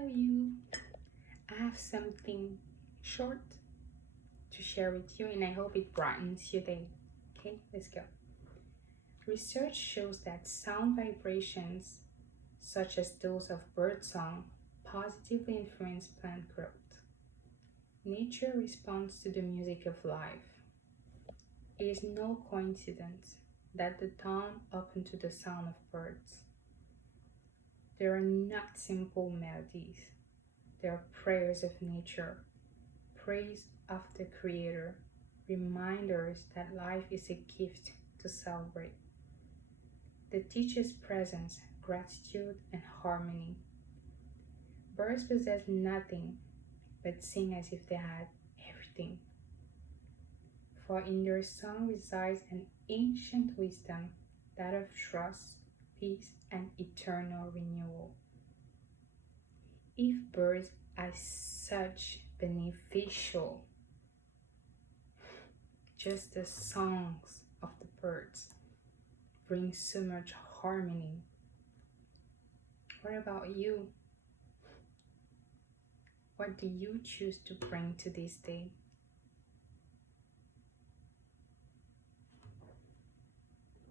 Hello, you. I have something short to share with you, and I hope it brightens your day. Okay, let's go. Research shows that sound vibrations, such as those of birdsong, positively influence plant growth. Nature responds to the music of life. It is no coincidence that the dawn opened to the sound of birds. They are not simple melodies, they are prayers of nature, praise of the Creator, reminders that life is a gift to celebrate. They teach us presence, gratitude, and harmony. Birds possess nothing but sing as if they had everything. For in their song resides an ancient wisdom, that of trust, peace, and eternal renewal. If birds are such beneficial, just the songs of the birds bring so much harmony. What about you? What do you choose to bring to this day?